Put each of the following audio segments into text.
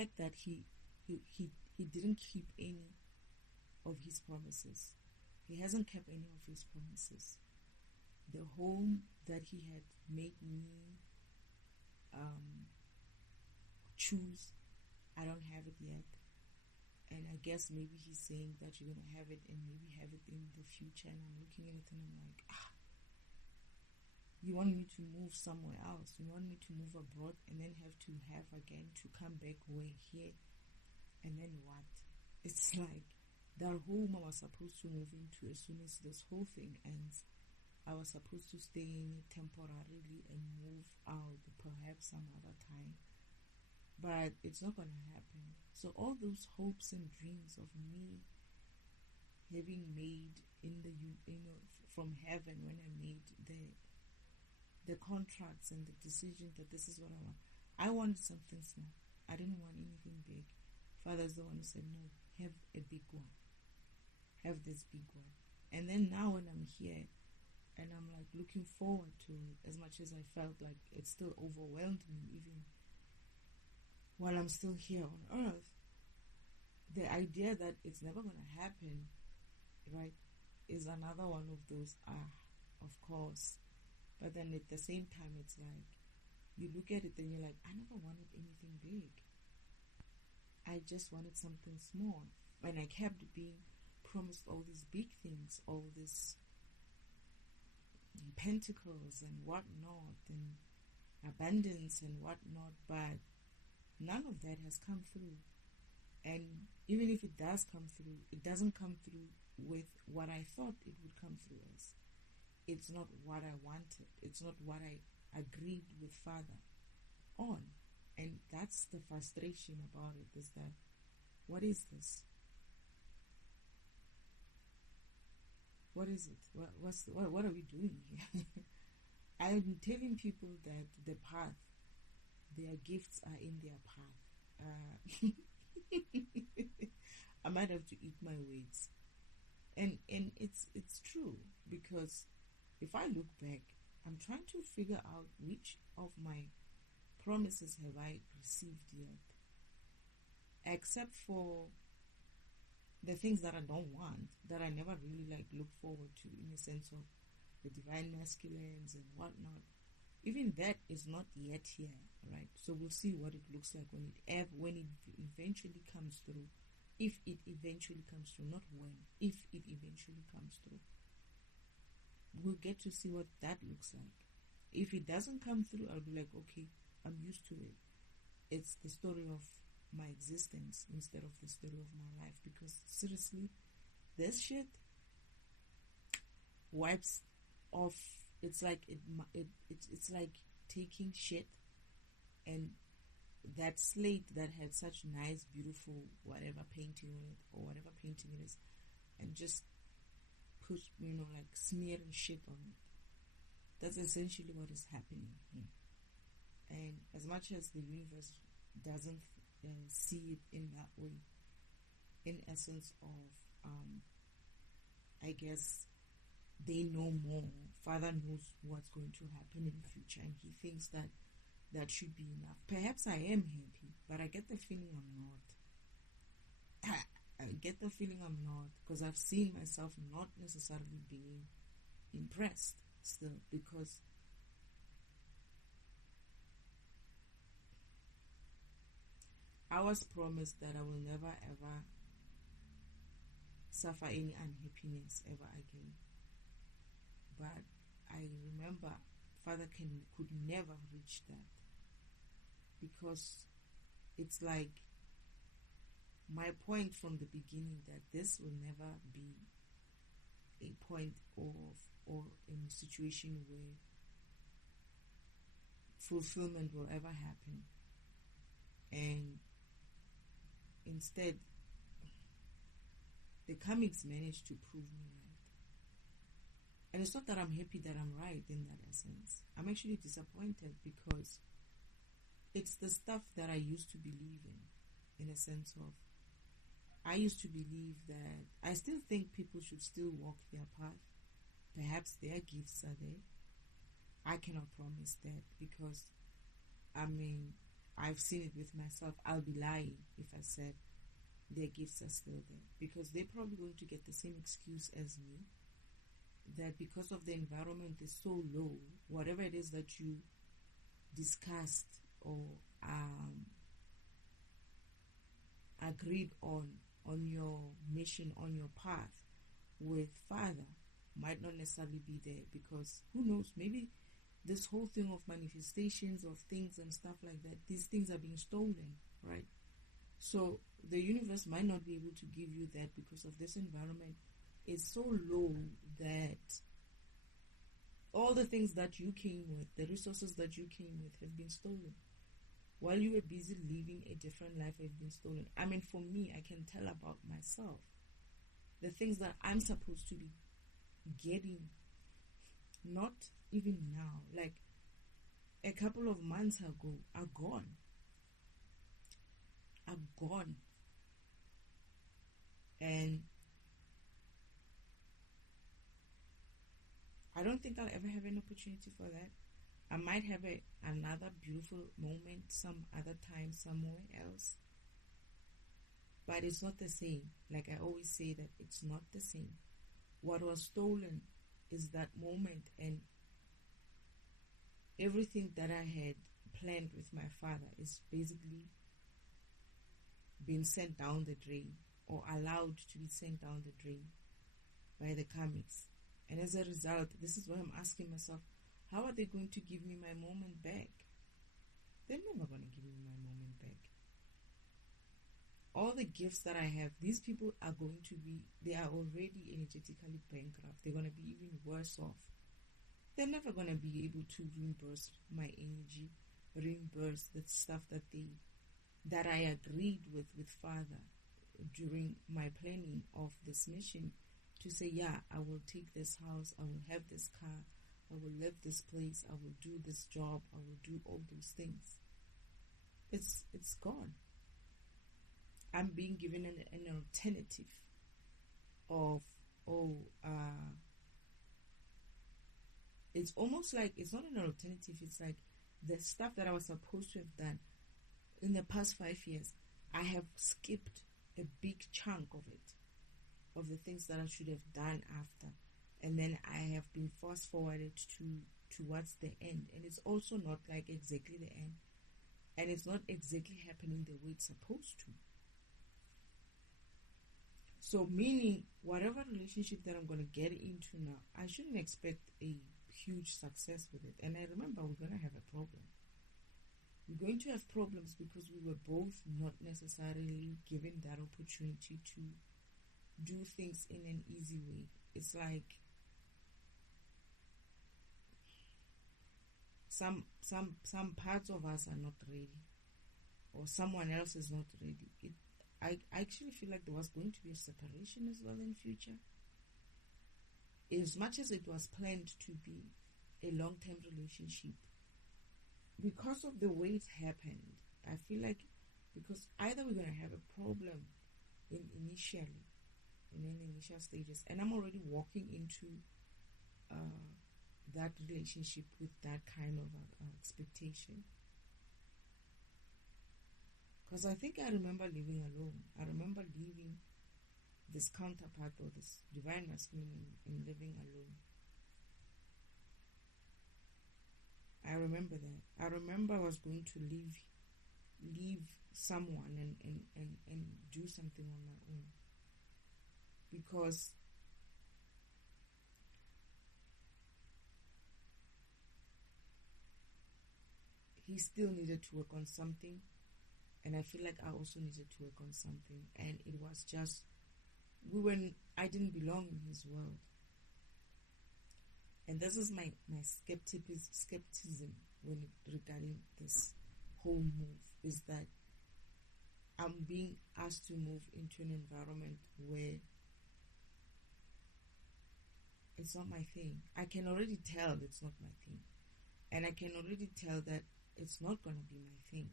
fact that he didn't keep any of his promises. He hasn't kept any of his promises. The home that he had made me choose, I don't have it yet. And I guess maybe he's saying that you're going to have it and maybe have it in the future. And I'm looking at it and I'm like, you want me to move somewhere else. You want me to move abroad and then have again to come back here. And then what? It's like that home I was supposed to move into as soon as this whole thing ends. I was supposed to stay in it temporarily and move out perhaps some other time. But it's not going to happen. So all those hopes and dreams of me having made from heaven when I made the contracts and the decision that this is what I want. I wanted something small. I didn't want anything big. Father's the one who said, no, have a big one. Have this big one. And then now when I'm here and I'm like looking forward to it, as much as I felt like it still overwhelmed me even while I'm still here on earth, the idea that it's never going to happen, right, is another one of those, of course. But then at the same time, it's like, you look at it and you're like, I never wanted anything big. I just wanted something small. And I kept being promised all these big things, all these pentacles and whatnot, and abundance and whatnot, but none of that has come through. And even if it does come through, it doesn't come through with what I thought it would come through as. It's not what I wanted. It's not what I agreed with Father on. And that's the frustration about it, is that, what is this? What is it? What are we doing here? I'm telling people that the path, their gifts are in their path. I might have to eat my words. And it's true, because if I look back, I'm trying to figure out which of my promises have I received yet, except for the things that I don't want, that I never really look forward to, in the sense of the divine masculines and whatnot. Even that is not yet here, right? So we'll see what it looks like when it eventually comes through. If it eventually comes through, not when, if it eventually comes through. We'll get to see what that looks like. If it doesn't come through, I'll be like, okay, I'm used to it. It's the story of my existence instead of the story of my life. Because seriously, this shit wipes off. It's like it's like taking shit and that slate that had such nice, beautiful, whatever painting on it or whatever painting it is, and just put, smearing shit on it. That's essentially what is happening here. And as much as the universe doesn't see it in that way, in essence of, I guess, they know more. Father knows what's going to happen in the future, and he thinks that that should be enough. Perhaps I am happy, but I get the feeling I'm not. I get the feeling I'm not, because I've seen myself not necessarily being impressed still, because I was promised that I will never ever suffer any unhappiness ever again. But I remember Father could never reach that, because it's like my point from the beginning that this will never be a point or in a situation where fulfillment will ever happen. And instead, the comics managed to prove me right. And it's not that I'm happy that I'm right in that essence. I'm actually disappointed, because it's the stuff that I used to believe in a sense of, I used to believe that, I still think people should still walk their path. Perhaps their gifts are there. I cannot promise that, because I've seen it with myself. I'll be lying if I said their gifts are still there, because they're probably going to get the same excuse as me, that because of the environment is so low, whatever it is that you discussed or agreed on your mission, on your path with Father, might not necessarily be there, because who knows, maybe this whole thing of manifestations of things and stuff like that, these things are being stolen, right? So the universe might not be able to give you that because of this environment is so low that all the things that you came with, the resources that you came with, have been stolen. While you were busy living a different life, have been stolen. I mean, for me, I can tell about myself. The things that I'm supposed to be getting, not even now, like a couple of months ago, are gone. Are gone. And I don't think I'll ever have an opportunity for that. I might have another beautiful moment some other time somewhere else. But it's not the same. Like I always say, that it's not the same. What was stolen is that moment, and everything that I had planned with my Father is basically being sent down the drain, or allowed to be sent down the drain by the karmics. And as a result, this is what I'm asking myself, how are they going to give me my moment back? They're never going to give me my moment back. All the gifts that I have, these people are going to be, they are already energetically bankrupt. They're going to be even worse off. They're never going to be able to reimburse my energy, reimburse the stuff that I agreed with Father during my planning of this mission, to say, yeah, I will take this house, I will have this car, I will live this place, I will do this job, I will do all those things. It's gone. I'm being given an alternative of, it's almost like, it's not an alternative, it's like the stuff that I was supposed to have done in the past 5 years, I have skipped a big chunk of it, of the things that I should have done after, and then I have been fast forwarded towards the end, and it's also not like exactly the end, and it's not exactly happening the way it's supposed to. So meaning, whatever relationship that I'm going to get into now, I shouldn't expect a huge success with it. And I remember, we're going to have a problem. We're going to have problems because we were both not necessarily given that opportunity to do things in an easy way. It's like some parts of us are not ready, or someone else is not ready. I actually feel like there was going to be a separation as well in future. As much as it was planned to be a long-term relationship, because of the way it happened, I feel like, because either we're going to have a problem in initial stages, and I'm already walking into that relationship with that kind of expectation. Because I think I remember living alone. I remember leaving this counterpart, or this divine masculine, and living alone. I remember that. I remember I was going to leave someone and do something on my own. Because he still needed to work on something, and I feel like I also needed to work on something, and it was just, I didn't belong in his world. And this is my skepticism regarding this whole move, is that I'm being asked to move into an environment where it's not my thing. I can already tell it's not my thing, and I can already tell that it's not going to be my thing.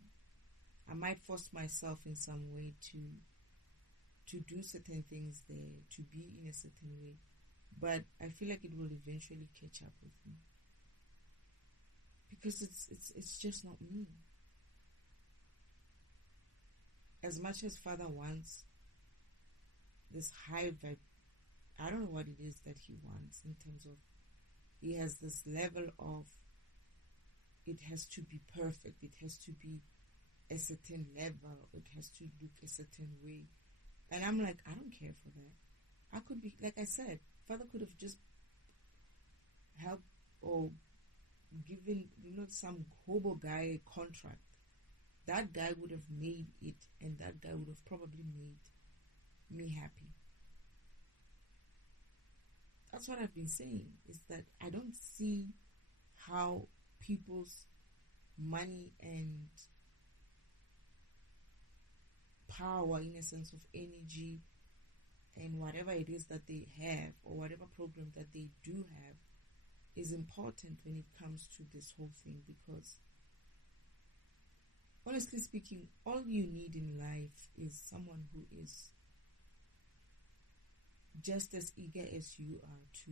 I might force myself in some way to do certain things there, to be in a certain way, but I feel like it will eventually catch up with me, because it's just not me. as much as father wants this high vibe, I don't know what it is that he wants in terms of, he has this level of, it has to be perfect, it has to be a certain level, it has to look a certain way. And I'm like, I don't care for that. I could be, like I said, father could have just helped or given, some hobo guy a contract. That guy would have made it, and that guy would have probably made me happy. That's what I've been saying, is that I don't see how people's money and power, in a sense of energy, and whatever it is that they have, or whatever program that they do have, is important when it comes to this whole thing. Because honestly speaking, all you need in life is someone who is just as eager as you are to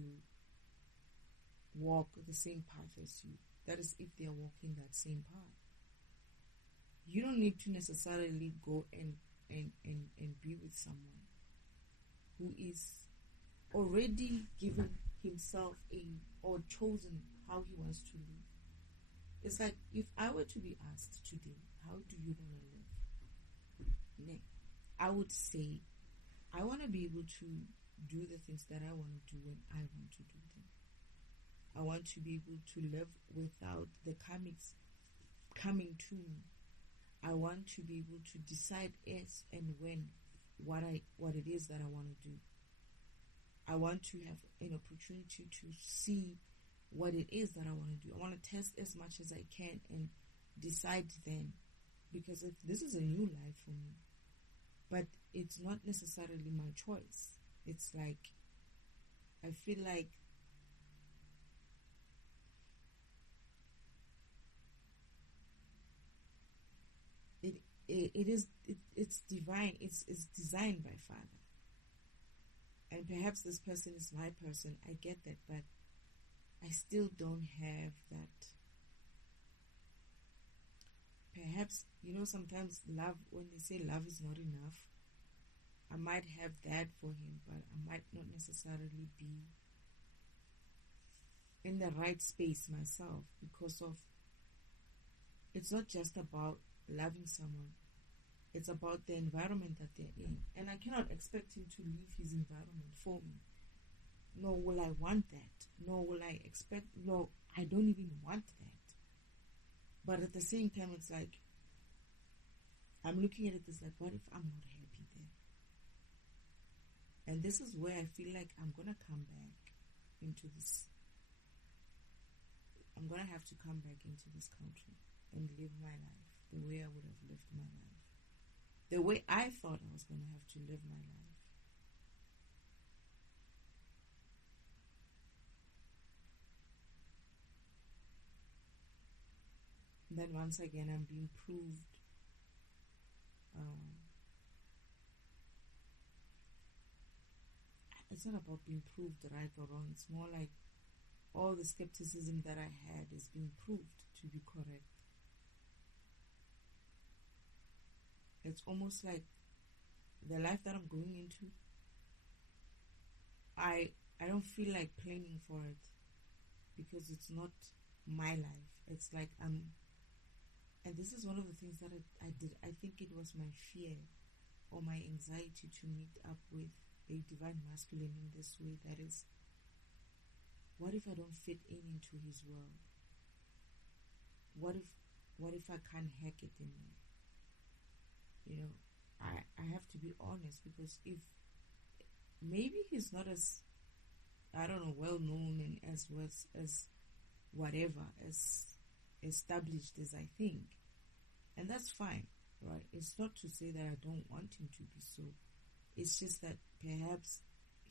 walk the same path as you. That is, if they are walking that same path. You don't need to necessarily go and be with someone who is already given himself or chosen how he wants to live. It's like, if I were to be asked today, how do you want to live? I would say, I want to be able to do the things that I want to do when I want to do them. I want to be able to live without the karmics coming to me. I want to be able to decide as and when what it is that I want to do. I want to have an opportunity to see what it is that I want to do. I want to test as much as I can and decide then. Because if this is a new life for me, but it's not necessarily my choice. It's like, I feel like it's divine. It's designed by Father. And perhaps this person is my person. I get that, but I still don't have that. Perhaps, sometimes love, when they say love is not enough, I might have that for him, but I might not necessarily be in the right space myself, because of, it's not just about loving someone, it's about the environment that they're in. And I cannot expect him to leave his environment for me. Nor will I want that. Nor will I expect, no, I don't even want that. But at the same time, it's like, I'm looking at it as like, what if I'm not happy there? And this is where I feel like I'm going to come back into this. I'm going to have to come back into this country and live my life the way I would have lived my life. The way I thought I was going to have to live my life. And then once again, I'm being proved it's not about being proved right or wrong. It's more like all the skepticism that I had is being proved to be correct. It's almost like the life that I'm going into, I don't feel like planning for it, because it's not my life. It's like and this is one of the things that I did. I think it was my fear or my anxiety to meet up with a divine masculine in this way. That is, what if I don't fit into his world? What if I can't hack it in there? I have to be honest, because if maybe he's not as, I don't know, well known and as whatever, as established as I think, and that's fine, right? It's not to say that I don't want him to be so. It's just that perhaps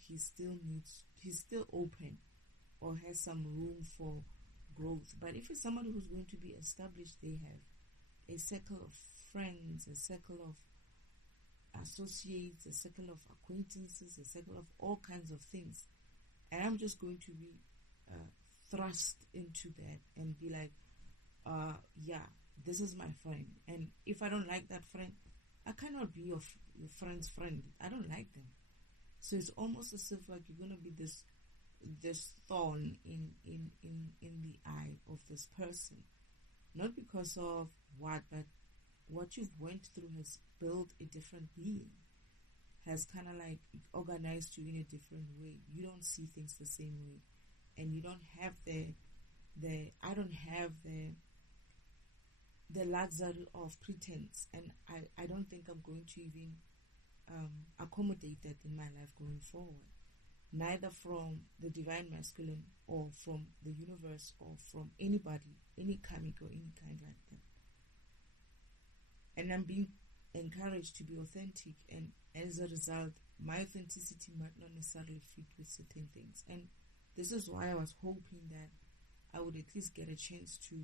he's still open or has some room for growth. But if it's somebody who's going to be established, they have a circle of friends, a circle of associates, a circle of acquaintances, a circle of all kinds of things, and I'm just going to be thrust into that and be like, yeah, this is my friend, and if I don't like that friend, I cannot be your friend's friend. I don't like them. So it's almost as if like you're gonna be this thorn in the eye of this person. Not because of what, but what you've went through has built a different being, has kind of like organized you in a different way. You don't see things the same way, and you don't have I don't have the luxury of pretense, and I don't think I'm going to even accommodate that in my life going forward, neither from the divine masculine or from the universe or from anybody, any karmic or any kind like that. And I'm being encouraged to be authentic, and as a result, my authenticity might not necessarily fit with certain things. And this is why I was hoping that I would at least get a chance to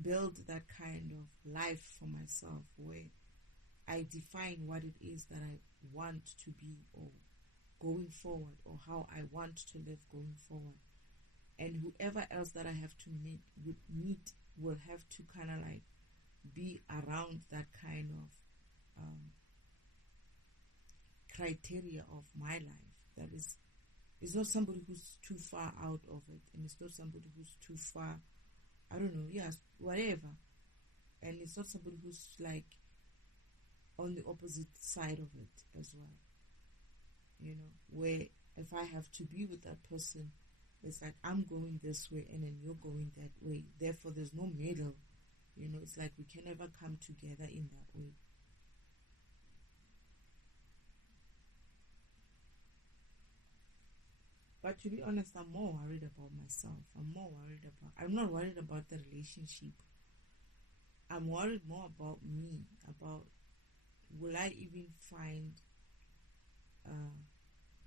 build that kind of life for myself, where I define what it is that I want to be, or going forward, or how I want to live going forward. And whoever else that I have to meet will have to kind of like be around that kind of criteria of my life. That is, it's not somebody who's too far out of it, and it's not somebody who's too far, I don't know, yes, whatever. And it's not somebody who's like on the opposite side of it as well. You know, where if I have to be with that person, it's like I'm going this way and then you're going that way. Therefore, there's no middle. You know, it's like we can never come together in that way. But to be honest, I'm more worried about myself. I'm not worried about the relationship. I'm worried more about me, about will I even find,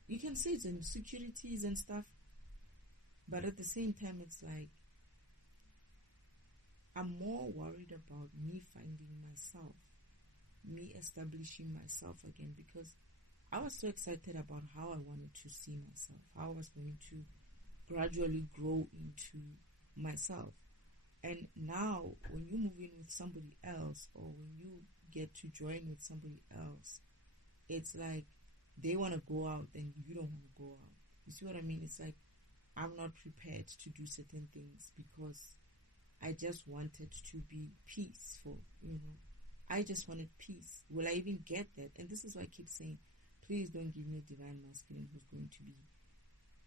you can say it's insecurities and stuff, but at the same time, it's like, I'm more worried about me finding myself, me establishing myself again, because I was so excited about how I wanted to see myself, how I was going to gradually grow into myself. And now, when you move in with somebody else, or when you get to join with somebody else, it's like they want to go out and you don't want to go out. You see what I mean? It's like I'm not prepared to do certain things because I just wanted to be peaceful, you know. I just wanted peace. Will I even get that? And this is why I keep saying, please don't give me a divine masculine who's going to be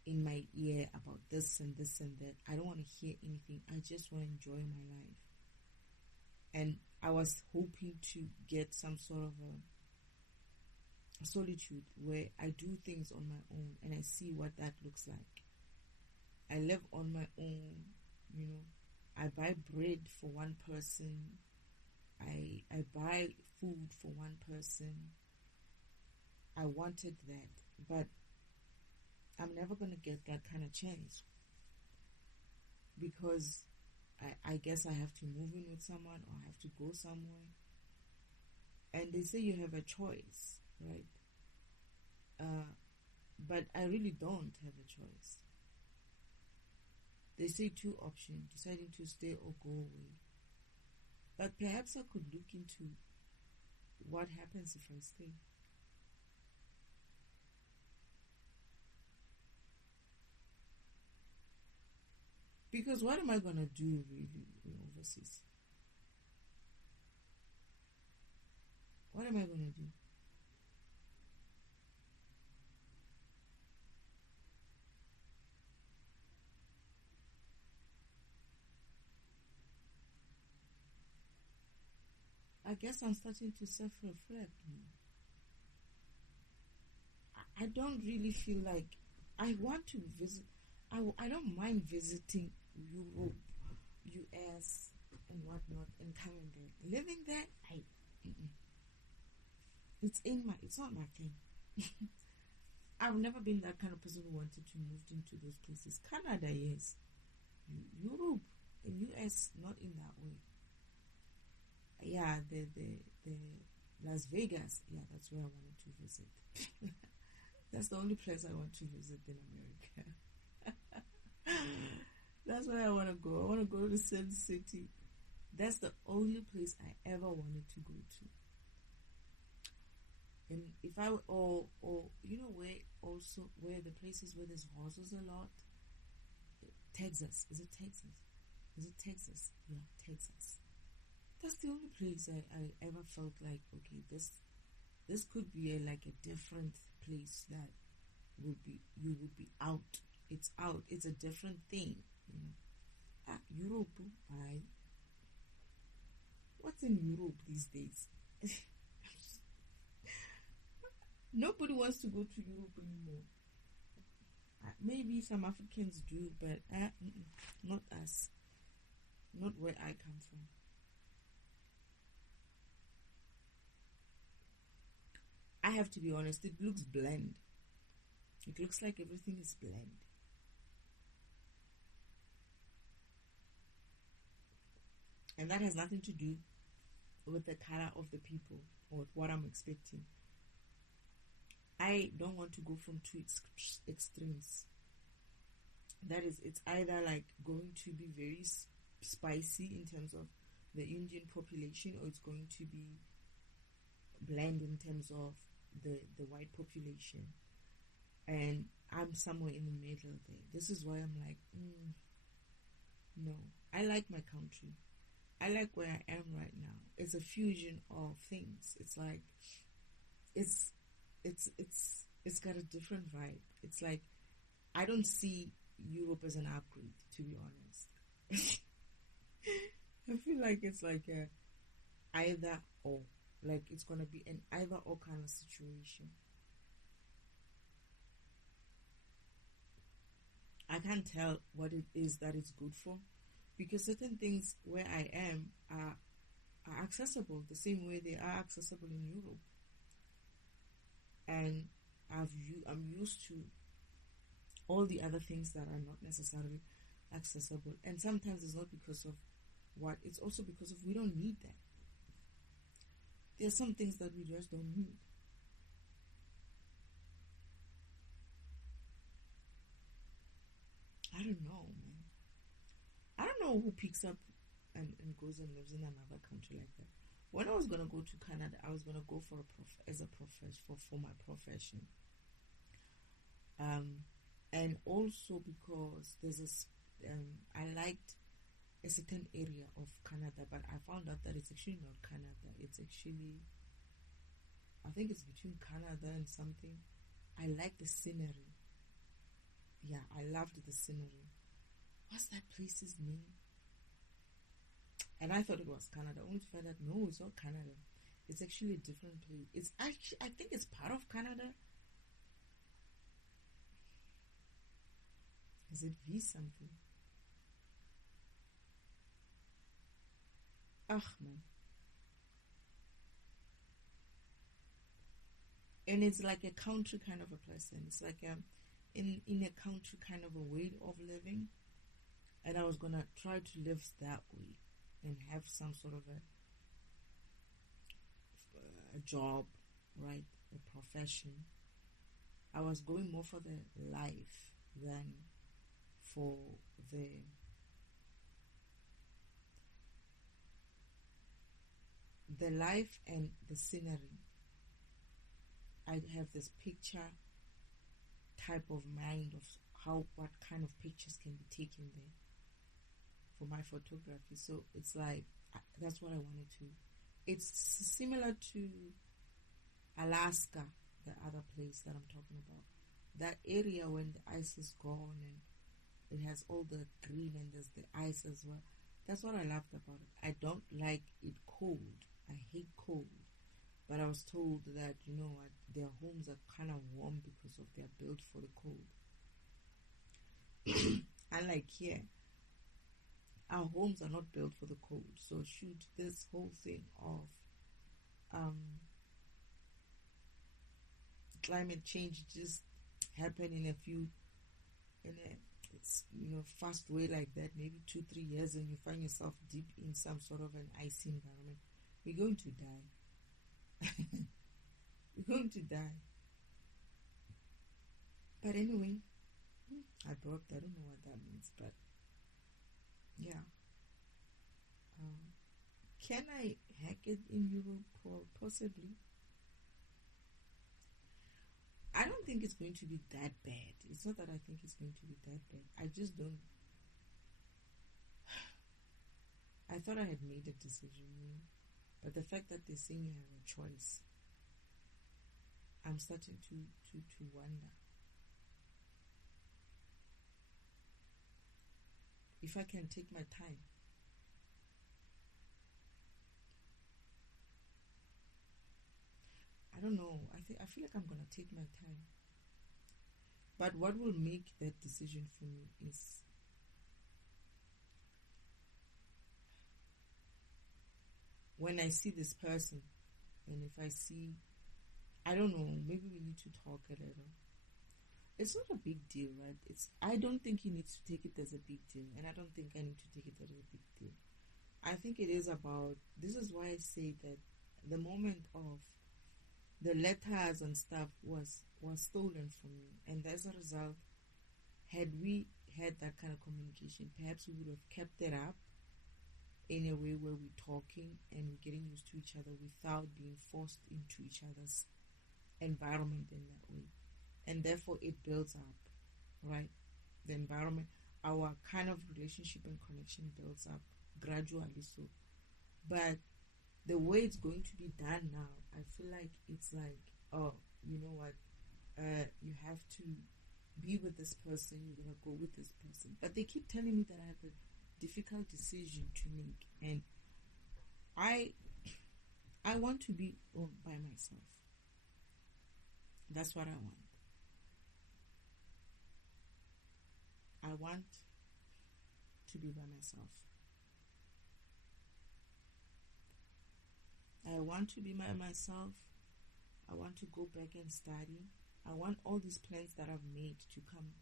in my ear about this and this and that. I don't want to hear anything. I just want to enjoy my life. And I was hoping to get some sort of a solitude where I do things on my own and I see what that looks like. I live on my own, you know. I buy bread for one person. I buy food for one person. I wanted that, but I'm never going to get that kind of chance because I guess I have to move in with someone or I have to go somewhere. And they say you have a choice, right? But I really don't have a choice. They say two options, deciding to stay or go away. But perhaps I could look into what happens if I stay. Because what am I going to do really in overseas? What am I going to do? I guess I'm starting to self-reflect now. I don't really feel like I want to visit. I don't mind visiting Europe, US, and whatnot, and coming there. Living there, it's not my thing. I've never been that kind of person who wanted to move into those places. Canada, yes. Europe and US, not in that way. Yeah, the Las Vegas, yeah, that's where I wanted to visit. That's the only place I want to visit in America. That's where I want to go. I want to go to Sin City. That's the only place I ever wanted to go to. And if I or you know where also where the places where there's horses a lot, Texas. Is it Texas? Is it Texas? Yeah, Texas. That's the only place I ever felt like, okay, this could be like a different place that would be, you would be out. It's out. It's a different thing. You know. Europe. I. What's in Europe these days? Nobody wants to go to Europe anymore. Maybe some Africans do, but not us. Not where I come from. I have to be honest, it looks bland. It looks like everything is bland. And that has nothing to do with the color of the people or what I'm expecting. I don't want to go from two extremes. That is, it's either like going to be very spicy in terms of the Indian population, or it's going to be bland in terms of the white population. And I'm somewhere in the middle there. This is why I'm like, no. I like my country. I like where I am right now. It's a fusion of things. It's like it's got a different vibe. It's like I don't see Europe as an upgrade, to be honest. I feel like it's like a either or. Like it's gonna be an either or kind of situation. I can't tell what it is that it's good for, because certain things where I am are accessible the same way they are accessible in Europe, and I'm used to all the other things that are not necessarily accessible. And sometimes it's not because of what, it's also because of we don't need that. There are some things that we just don't need. I don't know, man. I don't know who picks up and goes and lives in another country like that. When I was gonna go to Canada, I was gonna go for for my profession. And also because I liked a certain area of Canada, but I found out that it's actually not Canada. It's actually, I think it's between Canada and something. I like the scenery. Yeah, I loved the scenery. What's that place's name? And I thought it was Canada. Only to find out, no, it's not Canada. It's actually a different place. It's actually, I think it's part of Canada. Is it V something? Ugh, man. And it's like a country kind of a person. It's like in a country kind of a way of living. And I was gonna try to live that way and have some sort of a job, right? A profession. I was going more for the life than for the life and the scenery. I have this picture type of mind of what kind of pictures can be taken there for my photography. So it's like that's what I wanted to. It's similar to Alaska, the other place that I'm talking about. That area when the ice is gone and it has all the green and there's the ice as well. That's what I loved about it. I don't like it cold. I hate cold. But I was told that, you know what, their homes are kind of warm because of they're built for the cold. Unlike here, our homes are not built for the cold. So shoot, this whole thing of climate change just happen in a fast way like that, maybe 2-3 years, and you find yourself deep in some sort of an icy environment, we're going to die. We're going to die. But anyway, I don't know what that means, but yeah. Can I hack it in Europe? Possibly. think it's going to be that bad. It's not that I think it's going to be that bad. I just don't. I thought I had made a decision, but the fact that they're saying you have a choice, I'm starting to wonder if I can take my time. I don't know. I feel like I'm gonna take my time. But what will make that decision for me is when I see this person, and if I see, I don't know, maybe we need to talk a little. It's not a big deal, right? I don't think he needs to take it as a big deal, and I don't think I need to take it as a big deal. I think it is about, this is why I say that the moment of the letters and stuff was stolen from me, and as a result, had we had that kind of communication, perhaps we would have kept it up in a way where we're talking and we're getting used to each other without being forced into each other's environment in that way. And therefore it builds up, right? The environment, our kind of relationship and connection builds up gradually. So, but the way it's going to be done now, I feel like it's like, oh, you know what, you have to be with this person, you're gonna go with this person. But they keep telling me that I have a difficult decision to make, and I want to be by myself. That's what I want. I want to be by myself. I want to be by myself. I want to go back and study. I want all these plans that I've made to come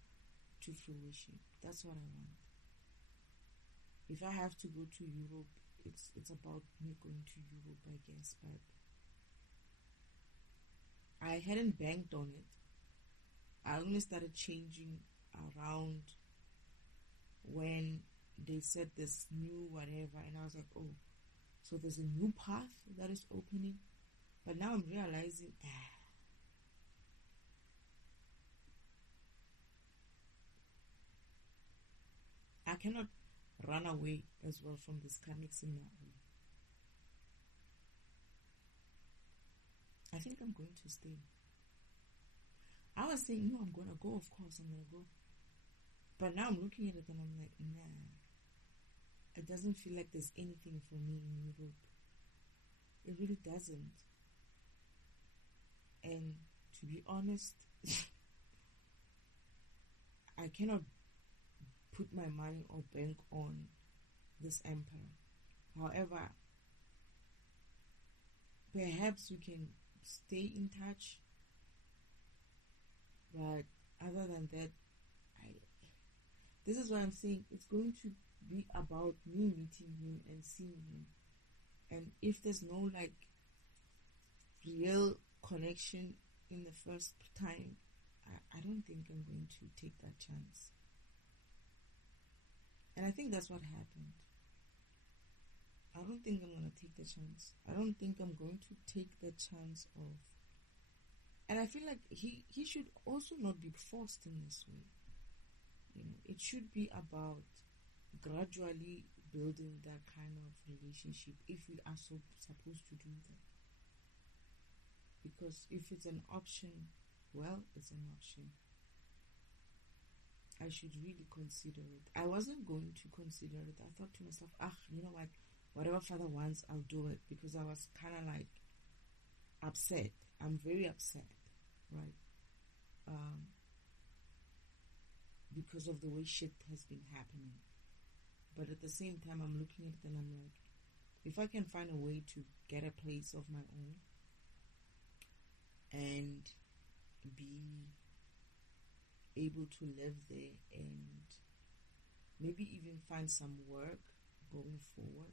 to fruition. That's what I want. If I have to go to Europe, it's about me going to Europe, I guess. But I hadn't banked on it. I only started changing around when they said this new whatever, and I was like, oh, so there's a new path that is opening. But now I'm realizing, I cannot run away as well from this karmics in that way. I think I'm going to stay. I was saying, no, I'm going to go, of course, I'm going to go. But now I'm looking at it and I'm like, nah. It doesn't feel like there's anything for me in Europe. It really doesn't. And to be honest, I cannot put my money or bank on this empire. However, perhaps we can stay in touch. But other than that, this is why I'm saying it's going to be about me meeting him and seeing him. And if there's no like real connection in the first time, I don't think I'm going to take that chance. And I think that's what happened. I don't think I'm going to take the chance. I don't think I'm going to take the chance of... And I feel like he should also not be forced in this way. You know, it should be about gradually building that kind of relationship if we are so supposed to do that. Because if it's an option, well, it's an option. I should really consider it. I wasn't going to consider it. I thought to myself, you know what? Whatever father wants, I'll do it. Because I was kind of like upset. I'm very upset, right? Because of the way shit has been happening. But at the same time, I'm looking at it and I'm like, if I can find a way to get a place of my own and be able to live there and maybe even find some work going forward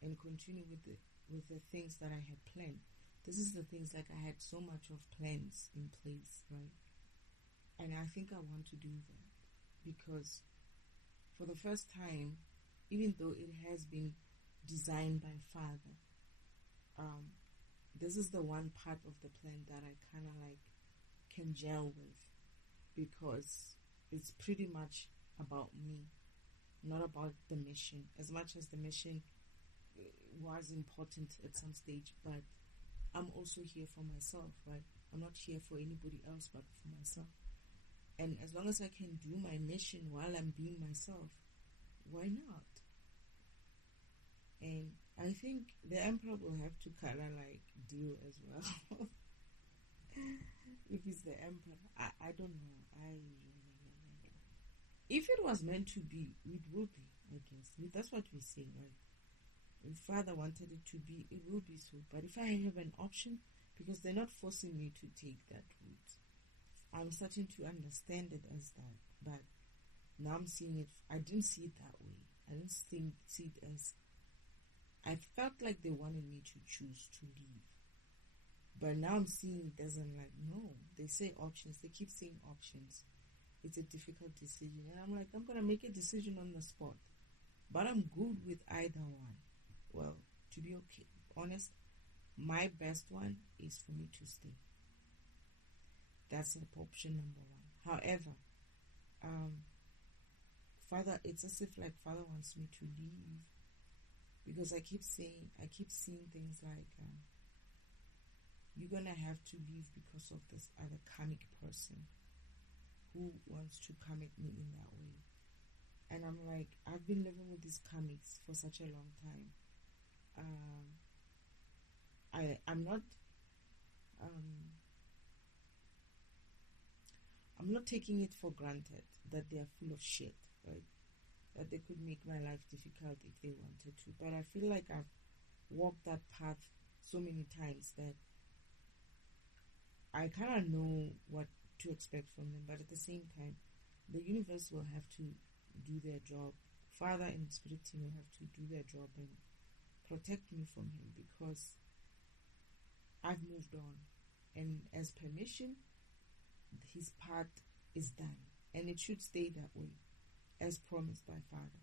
and continue with the things that I had planned. This is the things, like, I had so much of plans in place, right? And I think I want to do that because for the first time, even though it has been designed by Father, this is the one part of the plan that I kind of like can gel with, because it's pretty much about me, not about the mission, as much as the mission was important at some stage. But I'm also here for myself, right? I'm not here for anybody else but for myself. And as long as I can do my mission while I'm being myself, why not? And I think the emperor will have to kind of like deal as well. If he's the emperor, I don't know. If it was meant to be, it will be, I guess. That's what we say, right? If Father wanted it to be, it will be so. But if I have an option, because they're not forcing me to take that route, I'm starting to understand it as that. But now I'm seeing it. I didn't see it that way. I didn't see it as. I felt like they wanted me to choose to leave. But now I'm seeing it doesn't, like, no. They say options. They keep saying options. It's a difficult decision. And I'm like, I'm going to make a decision on the spot. But I'm good with either one. Well, to be honest, my best one is for me to stay. That's option number one. However, Father, it's as if like Father wants me to leave, because I keep seeing things like, you're gonna have to leave because of this other karmic person who wants to come at me in that way. And I'm like, I've been living with these karmics for such a long time. I'm not taking it for granted that they are full of shit, right? That they could make my life difficult if they wanted to. But I feel like I've walked that path so many times that I kind of know what to expect from them. But at the same time, the universe will have to do their job. Father and Spirit team will have to do their job and protect me from him, because I've moved on. And as permission, his part is done. And it should stay that way, as promised by Father.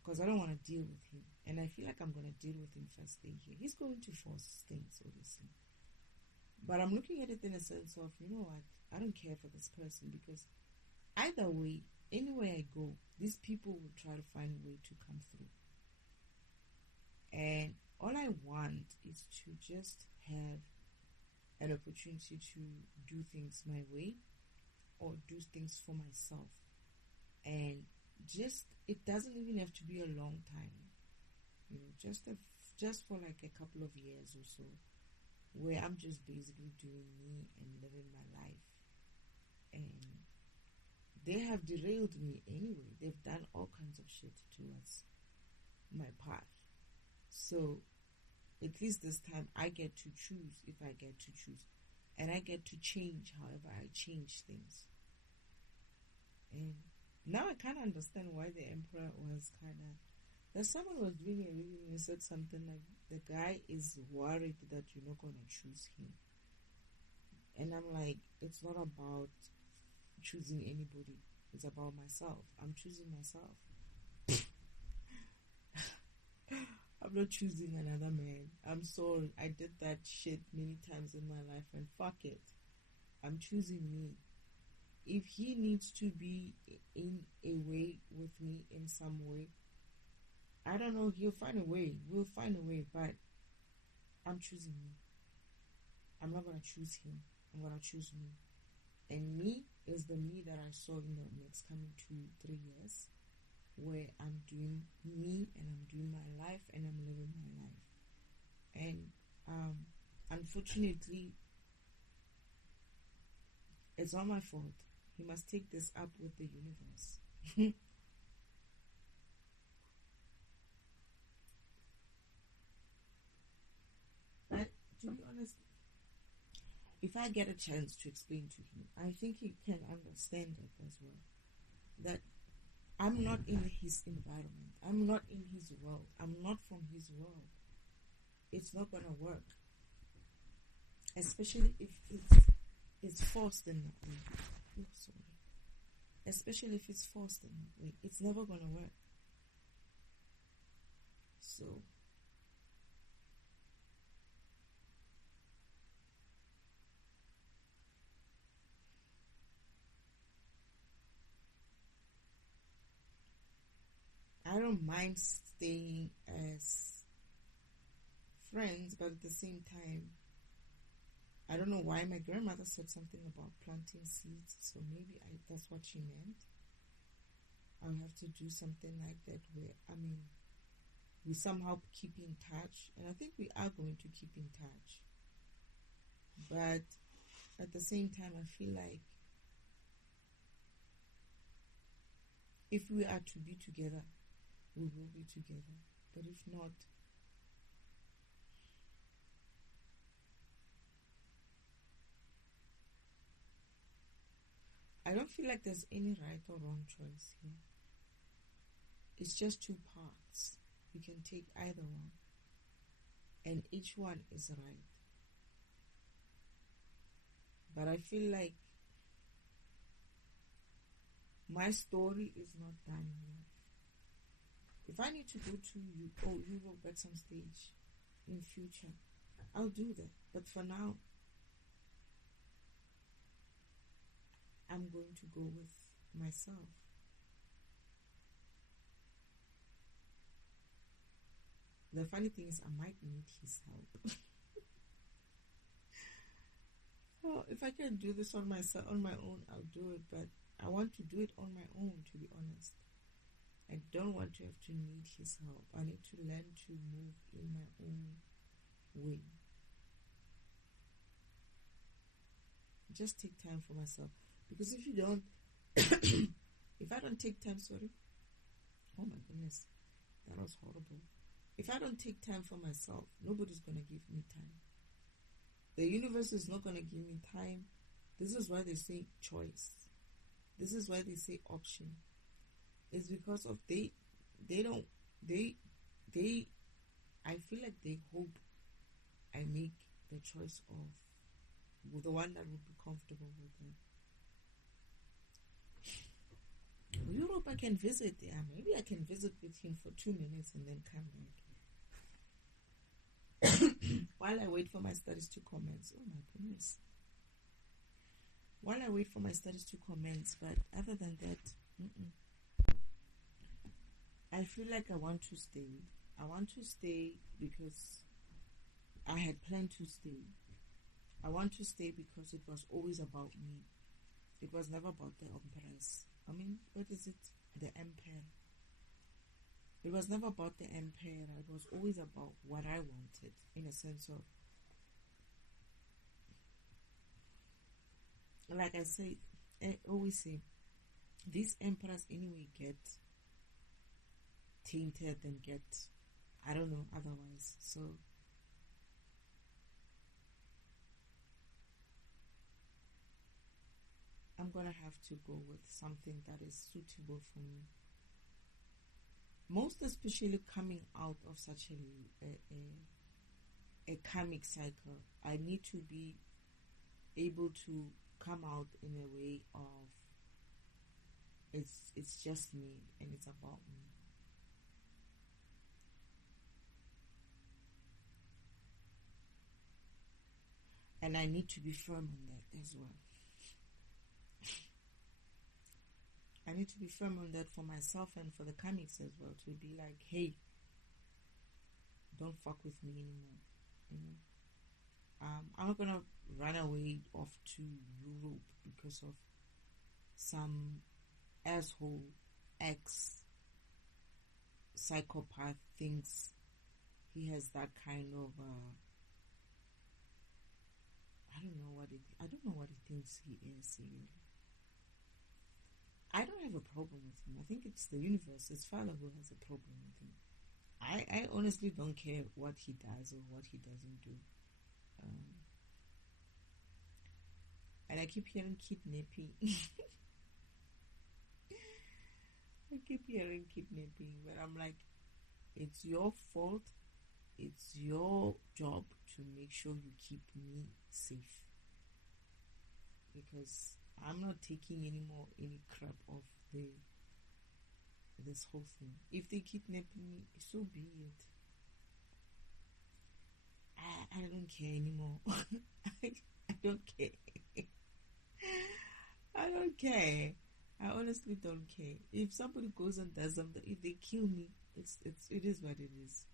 Because I don't want to deal with him. And I feel like I'm going to deal with him if I stay here. He's going to force things, obviously. But I'm looking at it in a sense of, you know what, I don't care for this person, because either way, anywhere I go, these people will try to find a way to come through. And all I want is to just have an opportunity to do things my way, or do things for myself. And it doesn't even have to be a long time, you know, just for like a couple of years or so, where I'm just basically doing me and living my life. And they have derailed me anyway. They've done all kinds of shit towards my path. So at least this time I get to choose, if I get to choose. And I get to change however I change things. And now I kind of understand why the emperor was kind of... That someone was doing a reading and said something like, the guy is worried that you're not going to choose him. And I'm like, it's not about choosing anybody. It's about myself. I'm choosing myself. I'm not choosing another man. I'm sorry. I did that shit many times in my life, and fuck it. I'm choosing me. If he needs to be in a way with me in some way, I don't know, he'll find a way. We'll find a way, but I'm choosing me. I'm not going to choose him. I'm going to choose me. And me is the me that I saw in the next coming 2-3 years, where I'm doing me and I'm doing my life and I'm living my life. And unfortunately, it's not my fault. He must take this up with the universe. But to be honest, if I get a chance to explain to him, I think he can understand it as well. That I'm not in his environment. I'm not in his world. I'm not from his world. It's not going to work. Especially if it's forced in that way. Oh, sorry. Especially if it's forced in that way. It's never going to work. So... don't mind staying as friends, but at the same time, I don't know why my grandmother said something about planting seeds, so maybe that's what she meant. I'll have to do something like that where, we somehow keep in touch, and I think we are going to keep in touch. But at the same time, I feel like if we are to be together, we will be together. But if not, I don't feel like there's any right or wrong choice here. It's just two paths. You can take either one, and each one is right. But I feel like my story is not done yet. If I need to go to Europe at some stage in future, I'll do that. But for now, I'm going to go with myself. The funny thing is, I might need his help. So if I can do this on my own, I'll do it. But I want to do it on my own, to be honest. I don't want to have to need his help. I need to learn to move in my own way. Just take time for myself. Because if you don't, if I don't take time, oh my goodness, that was horrible. If I don't take time for myself, nobody's going to give me time. The universe is not going to give me time. This is why they say choice. This is why they say option. It's because of I feel like they hope I make the choice of the one that would be comfortable with them. Europe, I can visit. Yeah, maybe I can visit with him for 2 minutes and then come back. While I wait for my studies to commence. Oh my goodness. While I wait for my studies to commence, but other than that, I feel like I want to stay. I want to stay because I had planned to stay. I want to stay because it was always about me. It was never about the empress. What is it? The empire. It was never about the empire. It was always about what I wanted, in a sense of, like I always say, these emperors anyway get tainted and get, I don't know, otherwise. So I'm gonna have to go with something that is suitable for me. Most especially coming out of such a karmic cycle, I need to be able to come out in a way of it's just me and it's about me. And I need to be firm on that as well. I need to be firm on that for myself and for the comics as well, to be like, hey, don't fuck with me anymore. I'm not gonna run away off to Europe because of some asshole ex psychopath thinks he has that kind of I don't know what he thinks he is really. I don't have a problem with him. I think it's the universe, his father, who has a problem with him. I honestly don't care what he does or what he doesn't do. And I keep hearing kidnapping. I keep hearing kidnapping, but I'm like, it's your fault. It's your job to make sure you keep me safe. Because I'm not taking any crap off this whole thing. If they kidnap me, so be it. I don't care anymore. I don't care. I don't care. I I honestly don't care. If somebody goes and does something, if they kill me, it is what it is.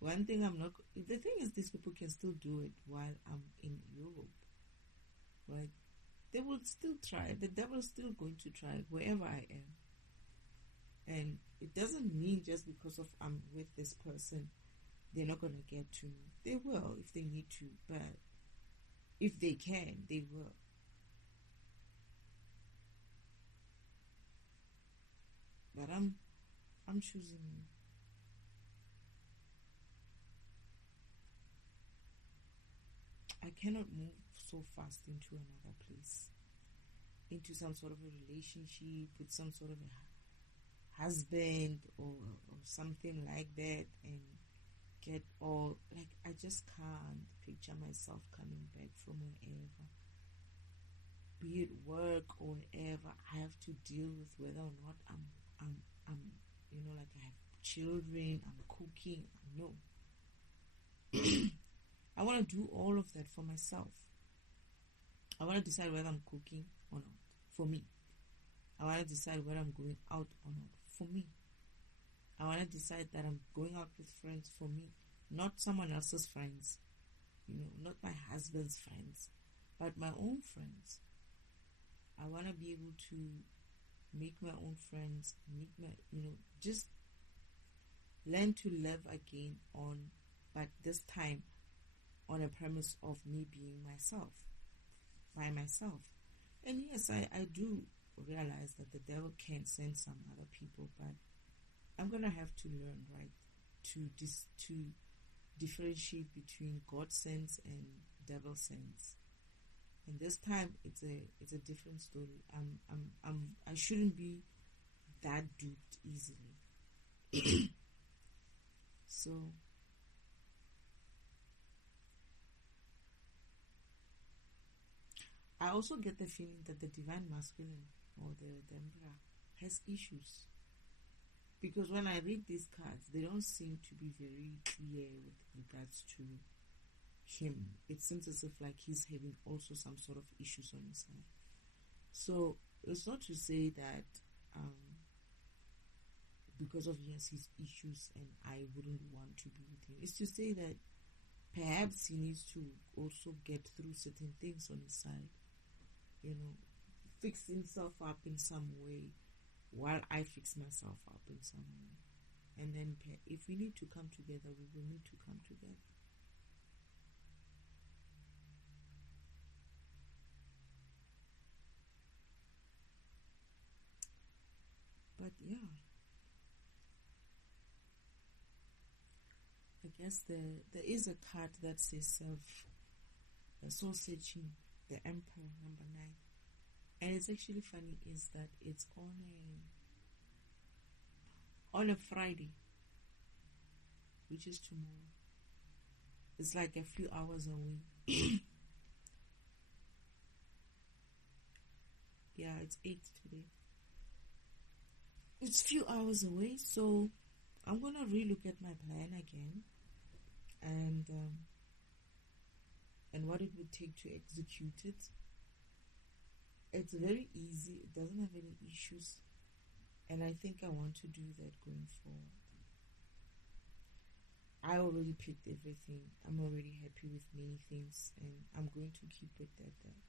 One thing I'm not. The thing is, these people can still do it while I'm in Europe, right? They will still try. The devil is still going to try wherever I am, and it doesn't mean just because of I'm with this person, they're not gonna get to me. They will if they need to, but if they can, they will. But I'm choosing you. I cannot move so fast into another place, into some sort of a relationship with some sort of a husband or something like that, and get all like I just can't picture myself coming back from wherever, be it work or whatever. I have to deal with whether or not I'm like I have children, I'm cooking. No. I want to do all of that for myself. I want to decide whether I'm cooking or not, for me. I want to decide whether I'm going out or not, for me. I want to decide that I'm going out with friends, for me, not someone else's friends, not my husband's friends, but my own friends. I want to be able to make my own friends, just learn to live again but this time on a premise of me being myself, by myself. And yes, I do realize that the devil can send some other people, but I'm going to have to learn, right, to differentiate between God sense and devil sense. And this time it's a different story. I shouldn't be that duped easily. So I also get the feeling that the divine masculine or the emperor has issues. Because when I read these cards, they don't seem to be very clear with regards to him. It seems as if like he's having also some sort of issues on his side. So it's not to say that because of his issues and I wouldn't want to be with him. It's to say that perhaps he needs to also get through certain things on his side. Fix himself up in some way while I fix myself up in some way. And then if we need to come together, we will need to come together. But yeah, I guess there is a card that says soul searching, the Emperor, number 9. And it's actually funny is that it's on a Friday, which is tomorrow. It's like a few hours away. Yeah, it's 8 today. It's a few hours away, so I'm gonna relook at my plan again, and what it would take to execute it. It's very easy. It doesn't have any issues, and I think I want to do that going forward. I already picked everything. I'm already happy with many things, and I'm going to keep it at that.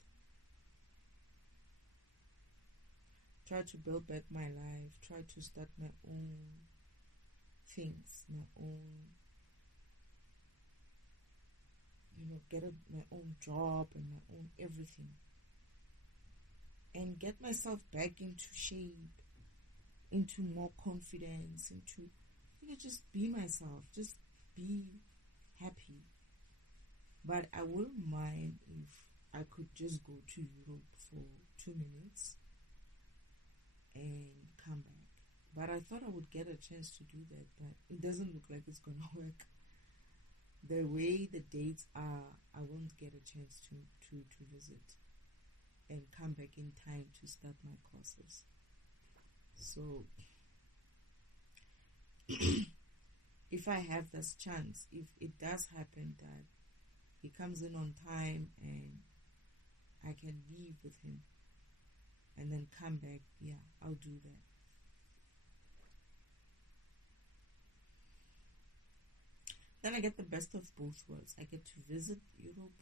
Try to build back my life. Try to start my own things, my own, get my own job and my own everything. And get myself back into shape, into more confidence, into, just be myself, just be happy. But I wouldn't mind if I could just go to Europe for 2 minutes and come back. But I thought I would get a chance to do that, but it doesn't look like it's gonna work. The way the dates are, I won't get a chance to visit and come back in time to start my courses. So if I have this chance, if it does happen that he comes in on time and I can leave with him, and then come back. Yeah, I'll do that. Then I get the best of both worlds. I get to visit Europe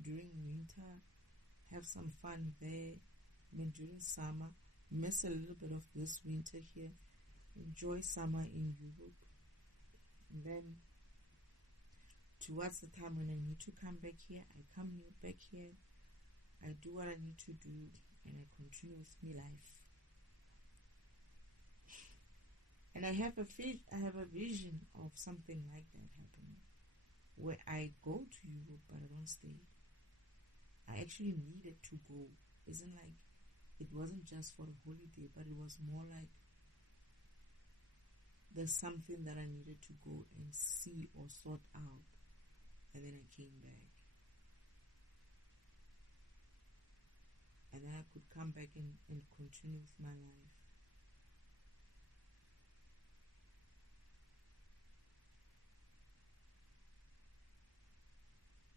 during winter, have some fun there. Then during summer, miss a little bit of this winter here, enjoy summer in Europe. And then towards the time when I need to come back here, I come back here, I do what I need to do, and I continue with my life. And I have a vision of something like that happening, where I go to Europe but I don't stay. I actually needed to go. Isn't like it wasn't just for a holiday, but it was more like there's something that I needed to go and see or sort out, and then I came back. And then I could come back and continue with my life.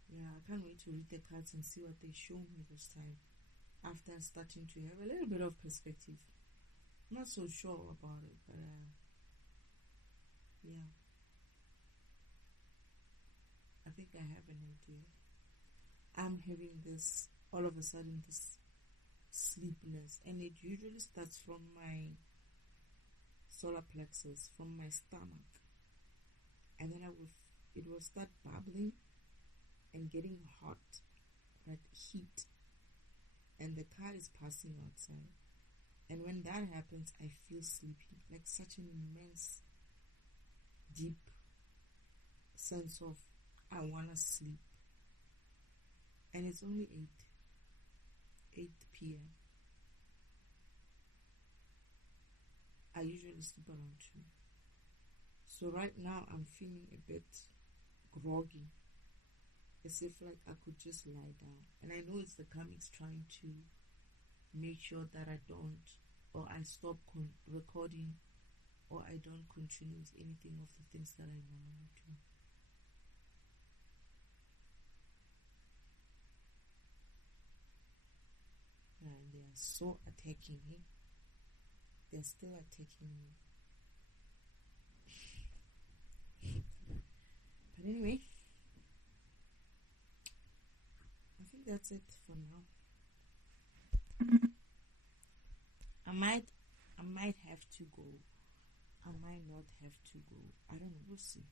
Yeah, I can't wait to read the cards and see what they show me this time, after starting to have a little bit of perspective. I'm not so sure about it, but yeah, I think I have an idea. I'm having this, all of a sudden, this sleepiness, and it usually starts from my solar plexus, from my stomach, and then it will start bubbling and getting hot, like heat, and the car is passing outside. And when that happens, I feel sleepy, like such an immense, deep sense of I want to sleep. And it's only 8 p.m. I usually sleep around 2. So right now I'm feeling a bit groggy, as if like I could just lie down. And I know it's the comics trying to make sure that I don't, or I stop recording, or I don't continue with anything of the things that I normally do. And they are so attacking me. They're still attacking me. But anyway, I think that's it for now. I might have to go. I might not have to go. I don't know. We'll see.